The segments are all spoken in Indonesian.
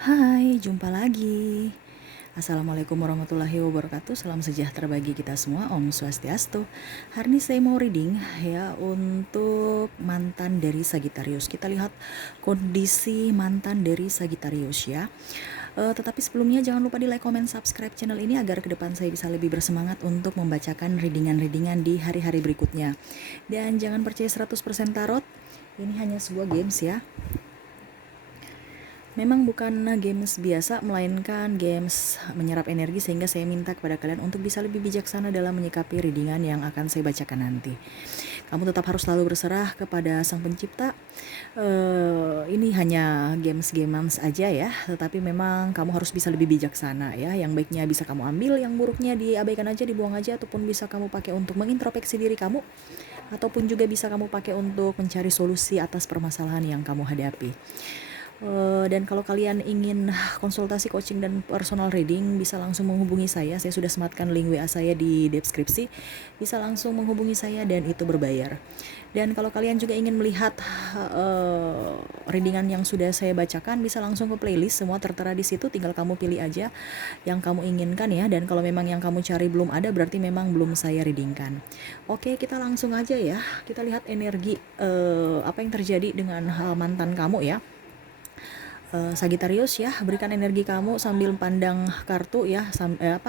Hai, jumpa lagi. Assalamualaikum warahmatullahi wabarakatuh. Salam sejahtera bagi kita semua. Om Swastiastu. Hari ini saya mau reading ya untuk mantan dari Sagittarius. Kita lihat kondisi mantan dari Sagittarius ya. Tetapi sebelumnya jangan lupa di like, comment, subscribe channel ini agar ke depan saya bisa lebih bersemangat untuk membacakan readingan-readingan di hari-hari berikutnya. Dan jangan percaya 100% tarot. Ini hanya sebuah games ya. Memang bukan games biasa, melainkan games menyerap energi, sehingga saya minta kepada kalian untuk bisa lebih bijaksana dalam menyikapi readingan yang akan saya bacakan nanti. Kamu tetap harus selalu berserah kepada Sang Pencipta. Ini hanya games aja ya, tetapi memang kamu harus bisa lebih bijaksana ya. Yang baiknya bisa kamu ambil, yang buruknya diabaikan aja, dibuang aja, ataupun bisa kamu pakai untuk mengintrospeksi diri kamu, ataupun juga bisa kamu pakai untuk mencari solusi atas permasalahan yang kamu hadapi. Dan kalau kalian ingin konsultasi coaching dan personal reading, bisa langsung menghubungi saya. Saya sudah sematkan link WA saya di deskripsi. Bisa langsung menghubungi saya dan itu berbayar. Dan kalau kalian juga ingin melihat readingan yang sudah saya bacakan, bisa langsung ke playlist. Semua tertera di situ, tinggal kamu pilih aja yang kamu inginkan ya. Dan kalau memang yang kamu cari belum ada, berarti memang belum saya readingkan. Oke, kita langsung aja ya. Kita lihat energi apa yang terjadi dengan mantan kamu ya. Sagittarius ya, berikan energi kamu sambil pandang kartu ya,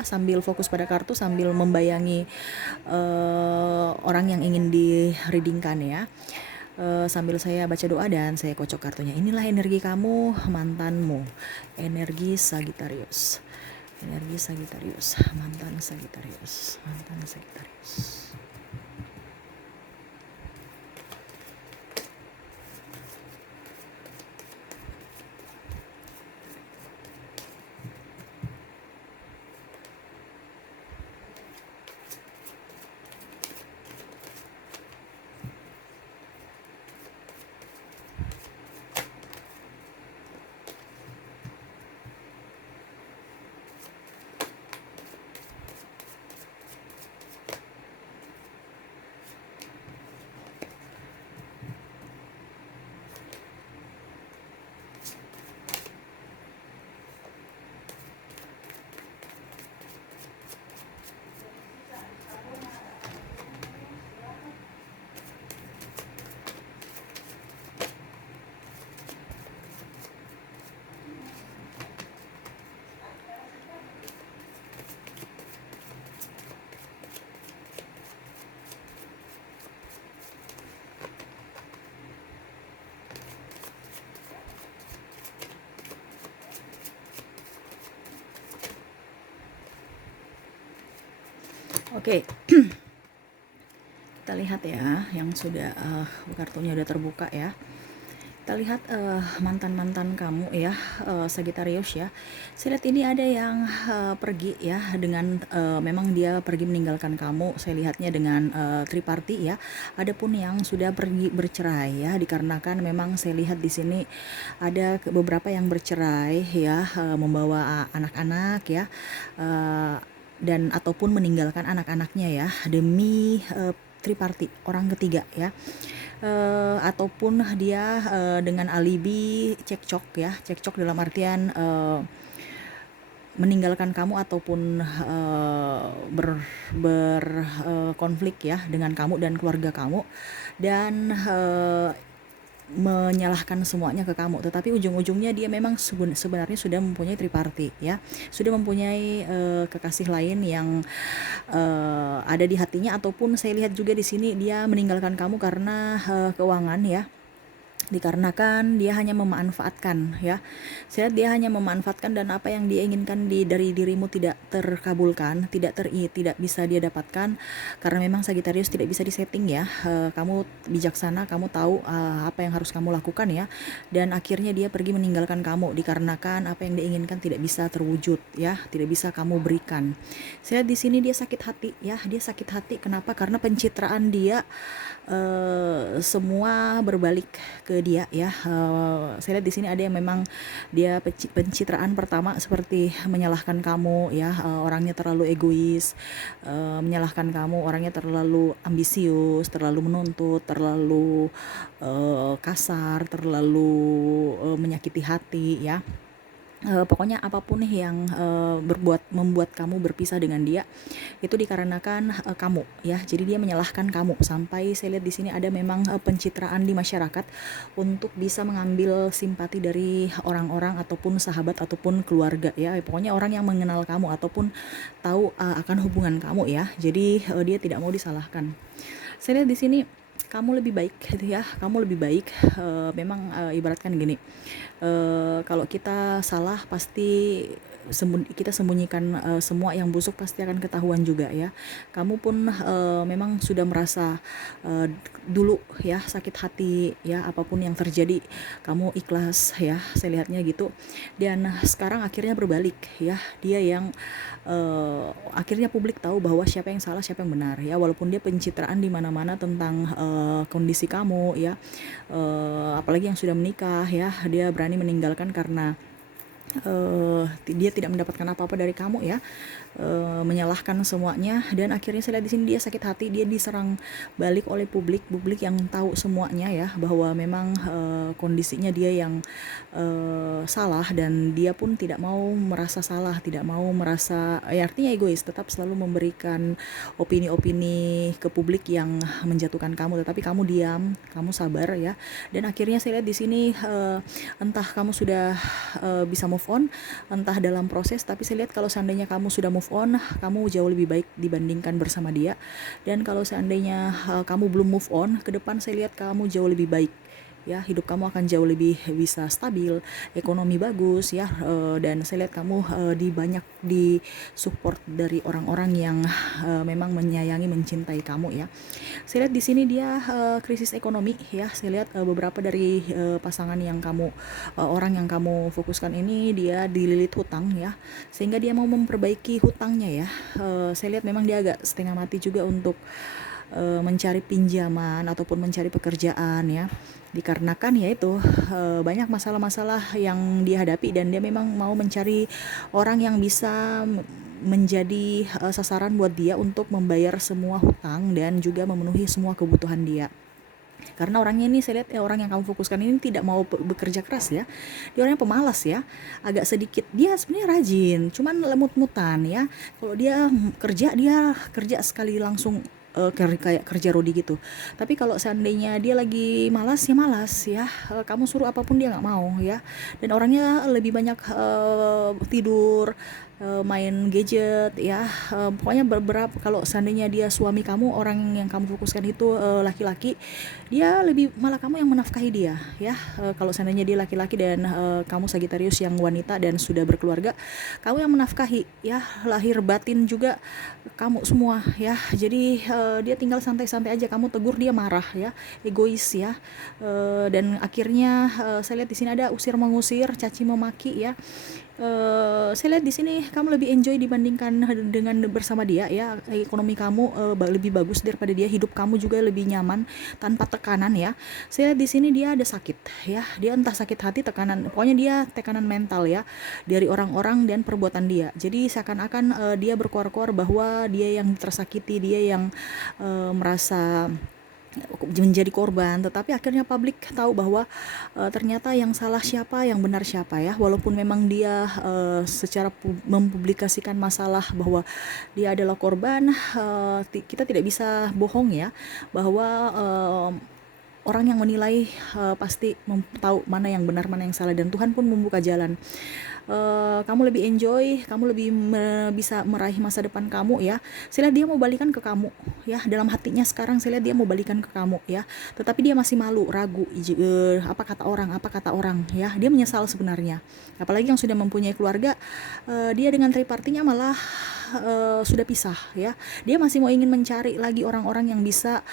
sambil fokus pada kartu, sambil membayangi orang yang ingin di readingkan ya. Sambil saya baca doa dan saya kocok kartunya. Inilah energi kamu, mantanmu. Energi Sagittarius. Energi Sagittarius, mantan Sagittarius, mantan Sagittarius. Oke, kita lihat ya yang sudah kartunya udah terbuka ya. Kita lihat mantan-mantan kamu ya, Sagittarius ya. Saya lihat ini ada yang pergi ya dengan memang dia pergi meninggalkan kamu. Saya lihatnya dengan triparty ya. Adapun yang sudah pergi bercerai ya, dikarenakan memang saya lihat di sini ada beberapa yang bercerai ya, membawa anak-anak ya. Dan ataupun meninggalkan anak-anaknya ya demi triparty, orang ketiga ya. Ataupun dia dengan alibi cekcok ya, cekcok dalam artian meninggalkan kamu ataupun berkonflik ya dengan kamu dan keluarga kamu, dan menyalahkan semuanya ke kamu, tetapi ujung-ujungnya dia memang sebenarnya sudah mempunyai triparty ya, sudah mempunyai kekasih lain yang ada di hatinya. Ataupun saya lihat juga di sini dia meninggalkan kamu karena keuangan ya, dikarenakan dia hanya memanfaatkan ya. Saya lihat dia hanya memanfaatkan, dan apa yang dia inginkan dari dirimu tidak terkabulkan, tidak bisa dia dapatkan, karena memang Sagittarius tidak bisa disetting ya. Kamu bijaksana, kamu tahu apa yang harus kamu lakukan ya, dan akhirnya dia pergi meninggalkan kamu dikarenakan apa yang dia inginkan tidak bisa terwujud ya, tidak bisa kamu berikan. Saya lihat di sini dia sakit hati ya, dia sakit hati. Kenapa? Karena pencitraan dia semua berbalik ke dia ya. Saya lihat di sini ada yang memang dia pencitraan pertama seperti menyalahkan kamu ya, orangnya terlalu egois, menyalahkan kamu orangnya terlalu ambisius, terlalu menuntut, terlalu kasar, terlalu menyakiti hati ya. Pokoknya apapun nih yang membuat kamu berpisah dengan dia itu dikarenakan kamu ya. Jadi dia menyalahkan kamu, sampai saya lihat di sini ada memang pencitraan di masyarakat untuk bisa mengambil simpati dari orang-orang ataupun sahabat ataupun keluarga ya. Pokoknya orang yang mengenal kamu ataupun tahu akan hubungan kamu ya. Jadi dia tidak mau disalahkan. Saya lihat di sini kamu lebih baik gitu ya. Kamu lebih baik, memang ibaratkan gini, kalau kita salah pasti kita sembunyikan semua yang busuk pasti akan ketahuan juga ya. Kamu pun memang sudah merasa dulu ya sakit hati ya, apapun yang terjadi kamu ikhlas ya, saya lihatnya gitu. Dan sekarang akhirnya berbalik ya, dia yang akhirnya publik tahu bahwa siapa yang salah siapa yang benar ya, walaupun dia pencitraan di mana-mana tentang kondisi kamu ya. Apalagi yang sudah menikah ya, dia berani meninggalkan karena dia tidak mendapatkan apa-apa dari kamu ya, menyalahkan semuanya. Dan akhirnya saya lihat di sini dia sakit hati, dia diserang balik oleh publik yang tahu semuanya ya, bahwa memang kondisinya dia yang salah, dan dia pun tidak mau merasa salah, tidak mau merasa ya, artinya egois, tetap selalu memberikan opini-opini ke publik yang menjatuhkan kamu, tetapi kamu diam, kamu sabar ya. Dan akhirnya saya lihat di sini entah kamu sudah bisa move on, entah dalam proses, tapi saya lihat kalau seandainya kamu sudah move on, kamu jauh lebih baik dibandingkan bersama dia. Dan kalau seandainya kamu belum move on, ke depan saya lihat kamu jauh lebih baik ya, hidup kamu akan jauh lebih bisa stabil, ekonomi bagus ya, dan saya lihat kamu banyak di support dari orang-orang yang memang menyayangi, mencintai kamu ya. Saya lihat di sini dia krisis ekonomi ya. Saya lihat beberapa dari pasangan yang kamu orang yang kamu fokuskan ini dia dililit hutang ya, sehingga dia mau memperbaiki hutangnya ya. Saya lihat memang dia agak setengah mati juga untuk mencari pinjaman ataupun mencari pekerjaan ya, dikarenakan yaitu banyak masalah-masalah yang dia hadapi, dan dia memang mau mencari orang yang bisa menjadi sasaran buat dia untuk membayar semua hutang dan juga memenuhi semua kebutuhan dia. Karena orangnya ini saya lihat orang yang kamu fokuskan ini tidak mau bekerja keras ya, dia orangnya pemalas ya, agak sedikit, dia sebenarnya rajin cuman lemut-mutan ya. Kalau dia kerja sekali langsung kayak kerja Rodi gitu. Tapi kalau seandainya dia lagi malas ya malas ya, kamu suruh apapun dia nggak mau ya. Dan orangnya lebih banyak tidur, main gadget ya. Pokoknya beberapa, kalau seandainya dia suami kamu, orang yang kamu fokuskan itu laki-laki, dia lebih malah kamu yang menafkahi dia ya. Kalau seandainya dia laki-laki dan kamu Sagitarius yang wanita dan sudah berkeluarga, kamu yang menafkahi ya, lahir batin juga kamu semua ya. Jadi dia tinggal santai-santai aja, kamu tegur dia marah ya, egois ya. Dan akhirnya saya lihat di sini ada usir mengusir, caci memaki ya. Saya lihat di sini kamu lebih enjoy dibandingkan dengan bersama dia ya. Ekonomi kamu lebih bagus daripada dia, hidup kamu juga lebih nyaman tanpa tekanan ya. Saya lihat di sini dia ada sakit ya, dia entah sakit hati, tekanan, pokoknya dia tekanan mental ya dari orang-orang dan perbuatan dia. Jadi seakan-akan dia berkuar-kuar bahwa dia yang tersakiti, dia yang merasa menjadi korban, tetapi akhirnya publik tahu bahwa ternyata yang salah siapa, yang benar siapa ya. Walaupun memang dia secara mempublikasikan masalah bahwa dia adalah korban, kita tidak bisa bohong ya, bahwa orang yang menilai pasti tahu mana yang benar mana yang salah, dan Tuhan pun membuka jalan. Kamu lebih enjoy, kamu lebih bisa meraih masa depan kamu ya. Saya lihat dia mau balikan ke kamu ya, dalam hatinya sekarang saya lihat dia mau balikan ke kamu ya, tetapi dia masih malu, ragu, apa kata orang ya. Dia menyesal sebenarnya, apalagi yang sudah mempunyai keluarga. Dia dengan tripartinya malah sudah pisah ya. Dia masih mau ingin mencari lagi orang-orang yang bisa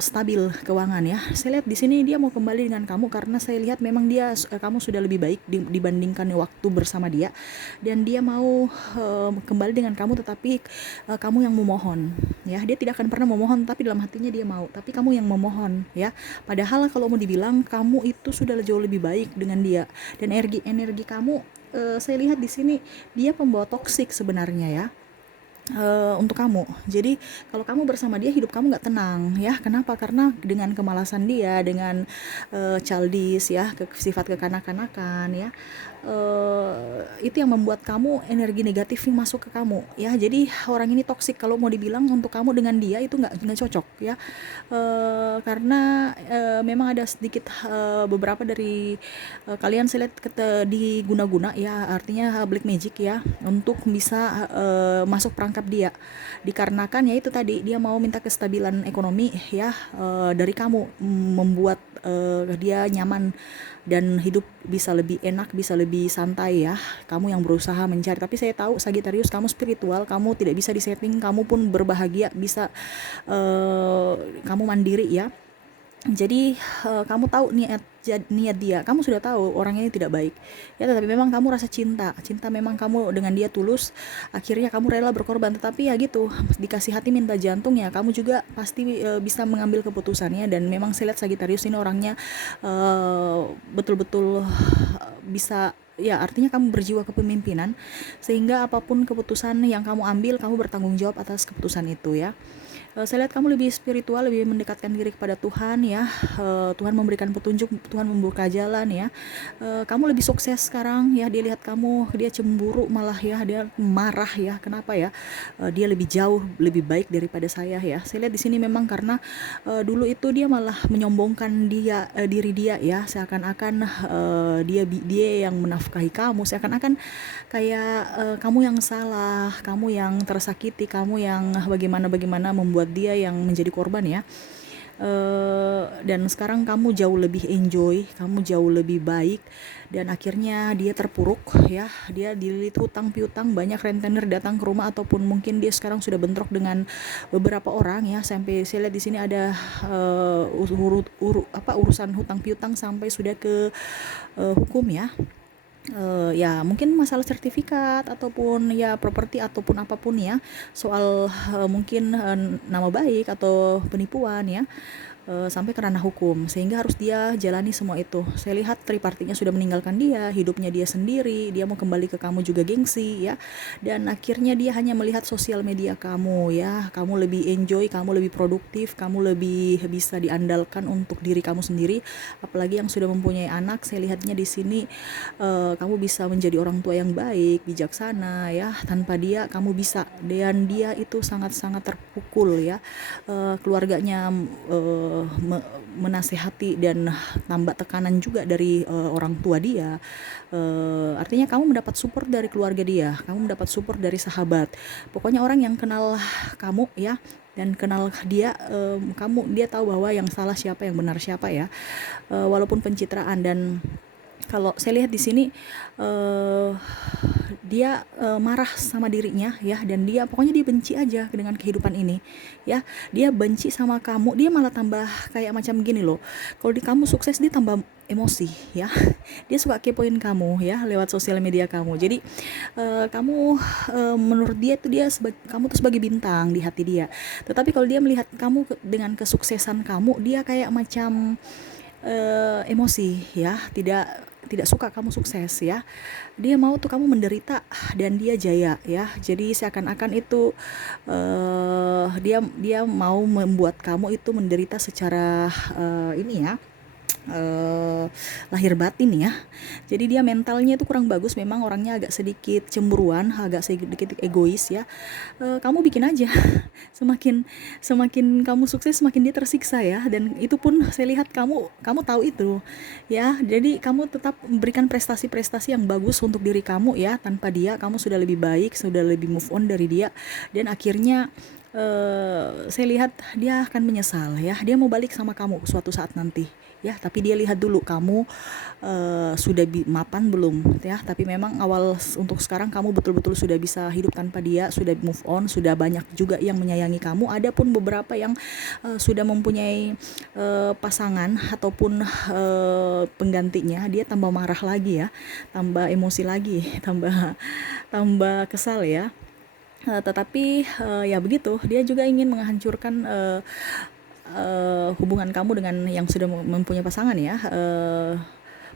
stabil keuangan ya. Saya lihat di sini dia mau kembali dengan kamu karena saya lihat memang kamu sudah lebih baik dibandingkan waktu bersama dia, dan dia mau kembali dengan kamu, tetapi kamu yang memohon ya. Dia tidak akan pernah memohon, tapi dalam hatinya dia mau, tapi kamu yang memohon ya. Padahal kalau mau dibilang kamu itu sudah jauh lebih baik dengan dia, dan energi kamu saya lihat di sini dia pembawa toksik sebenarnya ya. untuk kamu. Jadi kalau kamu bersama dia, hidup kamu nggak tenang ya. Kenapa? Karena dengan kemalasan dia, dengan childish ya, sifat kekanak-kanakan ya, itu yang membuat kamu energi negatif yang masuk ke kamu ya. Jadi orang ini toksik kalau mau dibilang, untuk kamu dengan dia itu nggak cocok ya. Karena memang ada sedikit beberapa dari kalian saya lihat diguna-guna ya, artinya black magic ya, untuk bisa masuk perangkap dia, dikarenakan ya itu tadi, dia mau minta kestabilan ekonomi ya, dari kamu, membuat dia nyaman dan hidup bisa lebih enak, bisa lebih santai ya. Kamu yang berusaha mencari, tapi saya tahu Sagittarius, kamu spiritual, kamu tidak bisa disetting, kamu pun berbahagia bisa, kamu mandiri ya. Jadi kamu tahu niat dia, kamu sudah tahu orang ini tidak baik ya, tetapi memang kamu rasa cinta memang kamu dengan dia tulus, akhirnya kamu rela berkorban. Tetapi ya gitu, dikasih hati minta jantung ya, kamu juga pasti bisa mengambil keputusannya. Dan memang saya lihat Sagittarius ini orangnya betul-betul bisa ya, artinya kamu berjiwa kepemimpinan, sehingga apapun keputusan yang kamu ambil, kamu bertanggung jawab atas keputusan itu ya. Saya lihat kamu lebih spiritual, lebih mendekatkan diri kepada Tuhan ya. Tuhan memberikan petunjuk, Tuhan membuka jalan ya. Kamu lebih sukses sekarang ya, dia lihat kamu, dia cemburu malah ya, dia marah ya. Kenapa ya? Dia lebih jauh lebih baik daripada saya ya. Saya lihat di sini memang karena dulu itu dia malah menyombongkan diri dia ya, seakan-akan dia yang menafkahi kamu, seakan-akan kayak kamu yang salah, kamu yang tersakiti, kamu yang bagaimana membuat dia yang menjadi korban ya. Dan sekarang kamu jauh lebih enjoy, kamu jauh lebih baik, dan akhirnya dia terpuruk ya, dia dililit hutang piutang, banyak rentenir datang ke rumah, ataupun mungkin dia sekarang sudah bentrok dengan beberapa orang ya, sampai saya lihat di sini ada urusan hutang piutang sampai sudah ke hukum ya. Ya mungkin masalah sertifikat, ataupun ya properti, ataupun apapun ya, soal mungkin nama baik atau penipuan ya, sampai ke ranah hukum, sehingga harus dia jalani semua itu. Saya lihat tripartitnya sudah meninggalkan dia, hidupnya dia sendiri, dia mau kembali ke kamu juga gengsi ya, dan akhirnya dia hanya melihat sosial media kamu ya. Kamu lebih enjoy, kamu lebih produktif, kamu lebih bisa diandalkan untuk diri kamu sendiri, apalagi yang sudah mempunyai anak. Saya lihatnya di sini kamu bisa menjadi orang tua yang baik, bijaksana ya. Tanpa dia kamu bisa, dan dia itu sangat-sangat terpukul ya. Keluarganya menasehati dan tambah tekanan juga dari orang tua dia. Artinya kamu mendapat support dari keluarga dia, kamu mendapat support dari sahabat. Pokoknya orang yang kenal kamu ya, dan kenal dia, dia tahu bahwa yang salah siapa, yang benar siapa ya. Walaupun pencitraan. Dan kalau saya lihat di sini dia marah sama dirinya ya, dan dia pokoknya dia benci aja dengan kehidupan ini ya. Dia benci sama kamu, dia malah tambah kayak macam gini loh, kalau di kamu sukses dia tambah emosi ya. Dia suka kepoin kamu ya lewat sosial media kamu. Jadi kamu, menurut dia itu kamu tuh sebagai bintang di hati dia. Tetapi kalau dia melihat kamu dengan kesuksesan kamu, dia kayak macam emosi ya, tidak suka kamu sukses ya. Dia mau tuh kamu menderita dan dia jaya ya. Jadi seakan-akan itu dia mau membuat kamu itu menderita secara ini ya, lahir batin ya. Jadi dia mentalnya itu kurang bagus, memang orangnya agak sedikit cemburuan, agak sedikit egois ya. Kamu bikin aja. Semakin kamu sukses, semakin dia tersiksa ya. Dan itu pun saya lihat kamu tahu itu ya. Jadi kamu tetap memberikan prestasi-prestasi yang bagus untuk diri kamu ya. Tanpa dia kamu sudah lebih baik, sudah lebih move on dari dia, dan akhirnya saya lihat dia akan menyesal ya. Dia mau balik sama kamu suatu saat nanti ya, tapi dia lihat dulu kamu sudah mapan belum ya. Tapi memang awal untuk sekarang kamu betul-betul sudah bisa hidup tanpa dia, sudah move on, sudah banyak juga yang menyayangi kamu. Ada pun beberapa yang sudah mempunyai pasangan ataupun penggantinya, dia tambah marah lagi ya, tambah emosi lagi, tambah kesal ya. Tetapi ya begitu, dia juga ingin menghancurkan hubungan kamu dengan yang sudah mempunyai pasangan ya.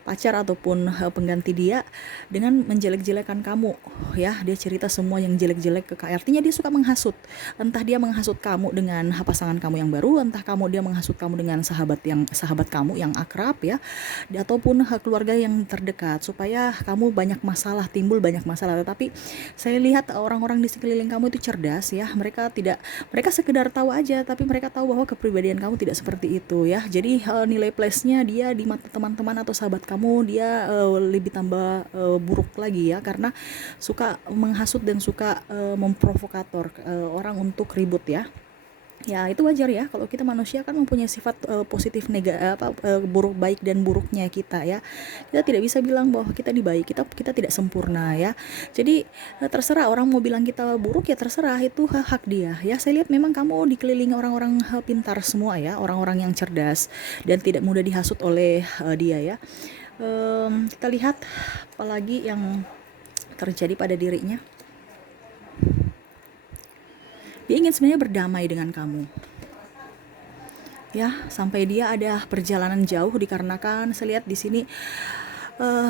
pacar ataupun pengganti dia dengan menjelek-jelekan kamu, ya. Dia cerita semua yang jelek-jelek ke kamu. Artinya dia suka menghasut. Entah dia menghasut kamu dengan pasangan kamu yang baru, entah dia menghasut kamu dengan sahabat kamu yang akrab, ya, ataupun keluarga yang terdekat, supaya kamu timbul banyak masalah. Tetapi saya lihat orang-orang di sekeliling kamu itu cerdas, ya. Mereka sekedar tahu aja, tapi mereka tahu bahwa kepribadian kamu tidak seperti itu, ya. Jadi nilai plusnya dia di mata teman-teman atau sahabat kamu, dia lebih tambah buruk lagi, ya, karena suka menghasut dan suka memprovokator orang untuk ribut, ya. Ya, itu wajar, ya, kalau kita manusia kan mempunyai sifat positif, buruk, baik dan buruknya kita, ya. Kita tidak bisa bilang bahwa kita kita tidak sempurna, ya. Jadi terserah orang mau bilang kita buruk, ya terserah, itu hak dia, ya. Saya lihat memang kamu dikelilingi orang-orang pintar semua, ya, orang-orang yang cerdas dan tidak mudah dihasut oleh dia, ya. Kita lihat apalagi yang terjadi pada dirinya. Dia ingin sebenarnya berdamai dengan kamu, ya, sampai dia ada perjalanan jauh dikarenakan saya lihat di sini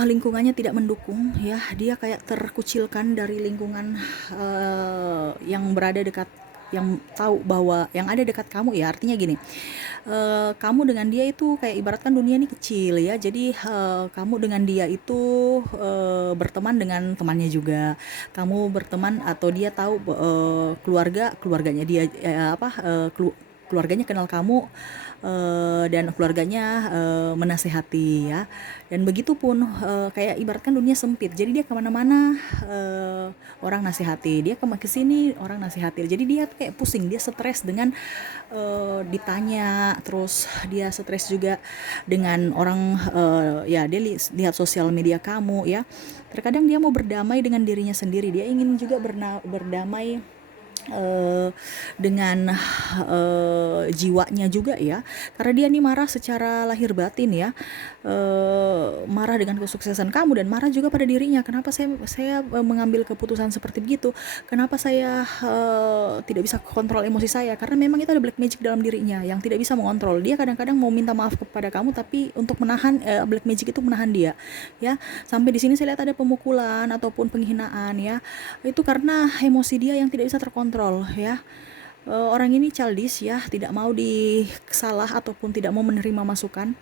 lingkungannya tidak mendukung, ya. Dia kayak terkucilkan dari lingkungan yang berada dekat, yang tahu bahwa yang ada dekat kamu, ya. Artinya gini, kamu dengan dia itu kayak ibaratkan dunia ini kecil, ya. Jadi kamu dengan dia itu berteman dengan temannya juga. Kamu berteman atau dia tahu keluarganya dia keluarganya kenal kamu, dan keluarganya menasehati, ya. Dan begitupun kayak ibaratkan dunia sempit, jadi dia kemana-mana orang nasihati, dia ke sini orang nasihati, jadi dia kayak pusing, dia stres dengan ditanya, terus dia stres juga dengan orang, ya, dia lihat sosial media kamu, ya. Terkadang dia mau berdamai dengan dirinya sendiri, dia ingin juga berdamai dengan jiwanya juga, ya, karena dia nih marah secara lahir batin, ya. Marah dengan kesuksesan kamu dan marah juga pada dirinya. Kenapa saya mengambil keputusan seperti begitu? Kenapa saya tidak bisa kontrol emosi saya? Karena memang itu ada black magic dalam dirinya yang tidak bisa mengontrol. Dia kadang-kadang mau minta maaf kepada kamu, tapi untuk menahan black magic itu menahan dia, ya. Sampai di sini saya lihat ada pemukulan ataupun penghinaan, ya. Itu karena emosi dia yang tidak bisa terkontrol, ya. Orang ini childish, ya, tidak mau disalah ataupun tidak mau menerima masukan.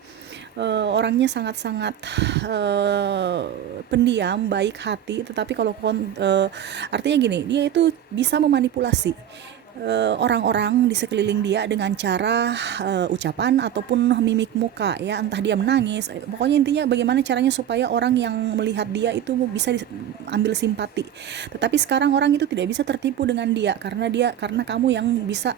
Orangnya sangat-sangat pendiam, baik hati, tetapi artinya gini, dia itu bisa memanipulasi orang-orang di sekeliling dia dengan cara ucapan ataupun mimik muka, ya. Entah dia menangis, pokoknya intinya bagaimana caranya supaya orang yang melihat dia itu bisa ambil simpati. Tetapi sekarang orang itu tidak bisa tertipu dengan dia karena kamu yang bisa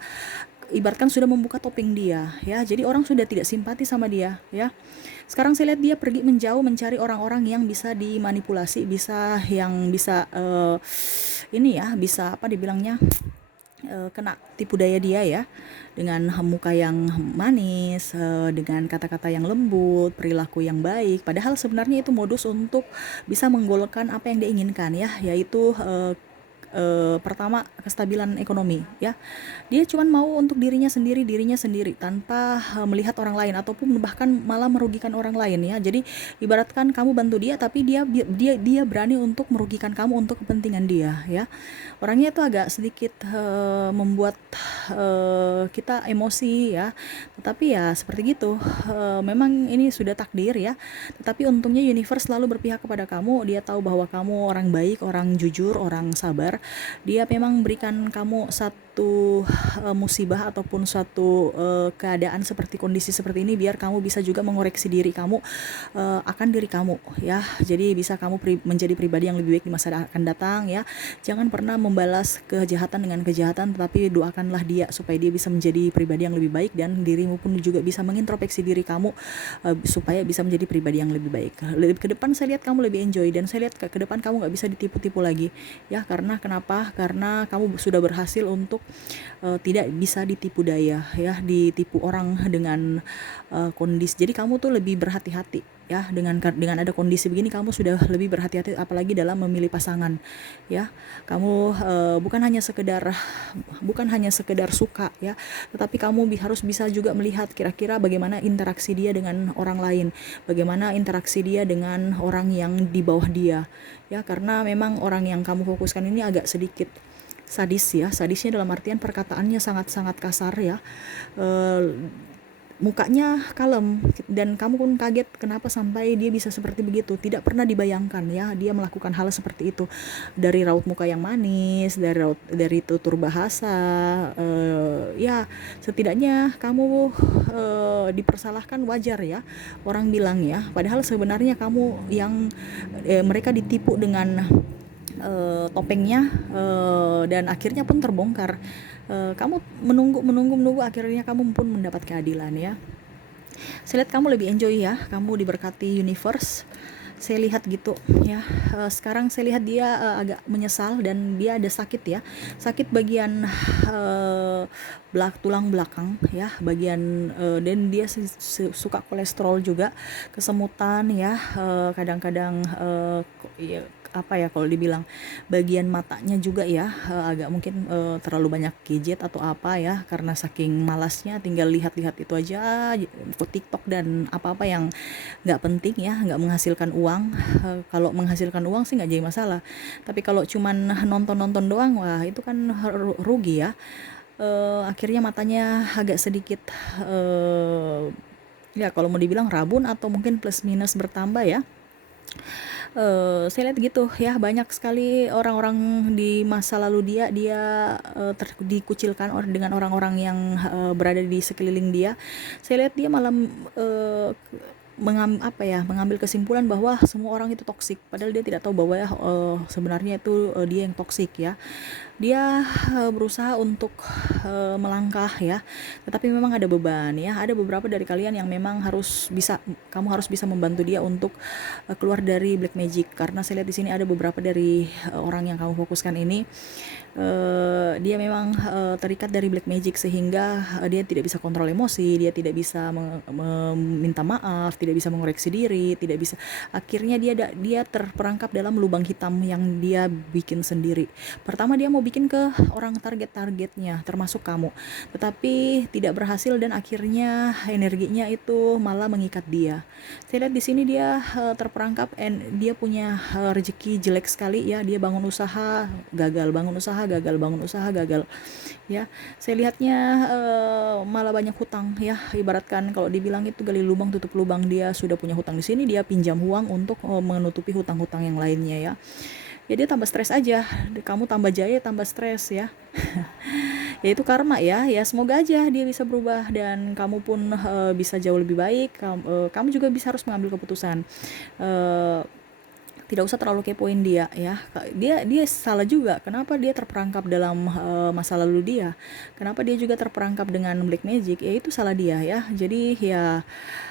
ibaratkan sudah membuka topeng dia, ya. Jadi orang sudah tidak simpati sama dia, ya. Sekarang saya lihat dia pergi menjauh mencari orang-orang yang bisa dimanipulasi, yang bisa ini, ya, bisa apa dibilangnya, kena tipu daya dia, ya, dengan muka yang manis, dengan kata-kata yang lembut, perilaku yang baik. Padahal sebenarnya itu modus untuk bisa menggolkan apa yang dia inginkan, ya, yaitu pertama kestabilan ekonomi, ya. Dia cuma mau untuk dirinya sendiri tanpa melihat orang lain ataupun bahkan malah merugikan orang lain, ya. Jadi ibaratkan kamu bantu dia, tapi dia berani untuk merugikan kamu untuk kepentingan dia, ya. Orangnya itu agak sedikit membuat kita emosi, ya. Tetapi ya seperti gitu, memang ini sudah takdir, ya. Tetapi untungnya universe selalu berpihak kepada kamu. Dia tahu bahwa kamu orang baik, orang jujur, orang sabar. Dia memang berikan kamu satu musibah ataupun suatu keadaan seperti kondisi seperti ini biar kamu bisa juga mengoreksi diri kamu akan diri kamu, ya. Jadi bisa kamu menjadi pribadi yang lebih baik di masa akan datang, ya. Jangan pernah membalas kejahatan dengan kejahatan, tetapi doakanlah dia supaya dia bisa menjadi pribadi yang lebih baik, dan dirimu pun juga bisa mengintrospeksi diri kamu supaya bisa menjadi pribadi yang lebih baik. Ke depan saya lihat kamu lebih enjoy, dan saya lihat ke depan kamu nggak bisa ditipu-tipu lagi, ya. Kenapa? Karena kamu sudah berhasil untuk tidak bisa ditipu daya, ya, ditipu orang dengan kondisi. Jadi kamu tuh lebih berhati-hati, ya. Dengan ada kondisi begini kamu sudah lebih berhati-hati, apalagi dalam memilih pasangan ya. Kamu bukan hanya sekedar suka ya, tetapi kamu harus bisa juga melihat kira-kira bagaimana interaksi dia dengan orang lain, bagaimana interaksi dia dengan orang yang di bawah dia ya. Karena memang orang yang kamu fokuskan ini agak sedikit sadis ya. Sadisnya dalam artian perkataannya sangat-sangat kasar ya. Mukanya kalem, dan kamu pun kaget kenapa sampai dia bisa seperti begitu. Tidak pernah dibayangkan ya dia melakukan hal seperti itu. Dari raut muka yang manis, dari tutur bahasa, ya setidaknya kamu dipersalahkan wajar ya, orang bilang ya. Padahal sebenarnya kamu yang mereka ditipu dengan topengnya, dan akhirnya pun terbongkar. Kamu menunggu, akhirnya kamu pun mendapat keadilan ya. Saya lihat kamu lebih enjoy ya, kamu diberkati universe, saya lihat gitu ya. Sekarang saya lihat dia agak menyesal dan dia ada sakit ya, sakit bagian tulang belakang ya, bagian dan dia suka kolesterol juga, kesemutan ya, kadang-kadang ya, apa ya kalau dibilang, bagian matanya juga ya agak mungkin terlalu banyak gadget atau apa ya, karena saking malasnya tinggal lihat-lihat itu aja, TikTok dan apa-apa yang nggak penting ya, nggak menghasilkan uang. Kalau menghasilkan uang sih nggak jadi masalah, tapi kalau cuman nonton-nonton doang, wah itu kan rugi ya. Akhirnya matanya agak sedikit ya kalau mau dibilang rabun atau mungkin plus minus bertambah ya. Saya lihat gitu ya, banyak sekali orang-orang di masa lalu dia dikucilkan dengan orang-orang yang berada di sekeliling dia. Saya lihat dia malah mengambil kesimpulan bahwa semua orang itu toksik, padahal dia tidak tahu bahwa sebenarnya itu dia yang toksik ya. Dia berusaha untuk melangkah ya, tetapi memang ada beban ya. Ada beberapa dari kalian yang memang kamu harus bisa membantu dia untuk keluar dari black magic, karena saya lihat di sini ada beberapa dari orang yang kamu fokuskan ini, dia memang terikat dari black magic sehingga dia tidak bisa kontrol emosi, dia tidak bisa meminta maaf, tidak bisa mengoreksi diri, tidak bisa. Akhirnya dia terperangkap dalam lubang hitam yang dia bikin sendiri. Pertama dia mau bikin ke orang targetnya termasuk kamu, tetapi tidak berhasil dan akhirnya energinya itu malah mengikat dia. Saya lihat di sini dia terperangkap, dia punya rezeki jelek sekali ya. Dia bangun usaha gagal, ya. Saya lihatnya malah banyak hutang ya. Ibaratkan kalau dibilang itu gali lubang tutup lubang, dia sudah punya hutang di sini, dia pinjam uang untuk menutupi hutang-hutang yang lainnya ya. Ya dia tambah stres aja, kamu tambah jaya tambah stres ya. Ya itu karma ya. Ya semoga aja dia bisa berubah dan kamu pun bisa jauh lebih baik. Kamu juga harus mengambil keputusan. Tidak usah terlalu kepoin dia ya. Dia salah juga, kenapa dia terperangkap dalam masa lalu dia, kenapa dia juga terperangkap dengan black magic, ya itu salah dia ya. Jadi ya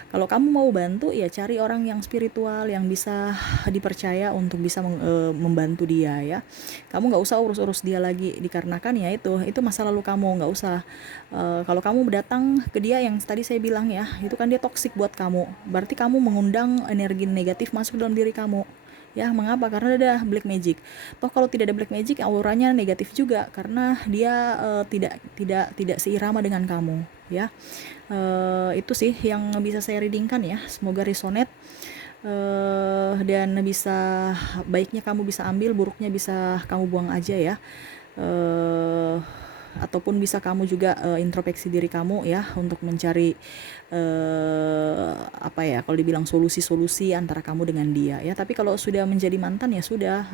kalau kamu mau bantu ya cari orang yang spiritual, yang bisa dipercaya untuk bisa membantu dia ya. Kamu nggak usah urus-urus dia lagi, dikarenakan ya itu masa lalu kamu. Nggak usah kalau kamu datang ke dia yang tadi saya bilang ya, itu kan dia toksik buat kamu, berarti kamu mengundang energi negatif masuk dalam diri kamu ya. Mengapa? Karena ada black magic. Toh kalau tidak ada black magic, auranya negatif juga karena dia tidak seirama dengan kamu ya. Itu sih yang bisa saya readingkan ya. Semoga resonate dan bisa, baiknya kamu bisa ambil, buruknya bisa kamu buang aja ya. Ataupun bisa kamu juga introspeksi diri kamu ya untuk mencari kalau dibilang solusi-solusi antara kamu dengan dia ya. Tapi kalau sudah menjadi mantan ya sudah,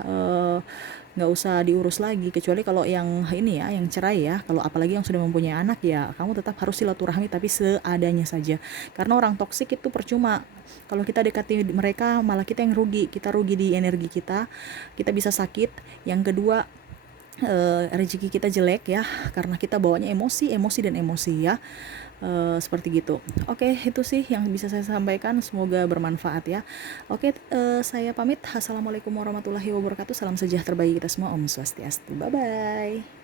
nggak usah diurus lagi, kecuali kalau yang ini ya, yang cerai ya. Kalau apalagi yang sudah mempunyai anak ya, kamu tetap harus silaturahmi tapi seadanya saja, karena orang toksik itu percuma. Kalau kita dekati mereka malah kita yang rugi, kita rugi di energi kita bisa sakit. Yang kedua, rezeki kita jelek ya, karena kita bawanya emosi dan emosi ya. Seperti gitu. Oke, itu sih yang bisa saya sampaikan, semoga bermanfaat ya. Oke, saya pamit. Assalamualaikum warahmatullahi wabarakatuh. Salam sejahtera bagi kita semua. Om Swastiastu. Bye bye.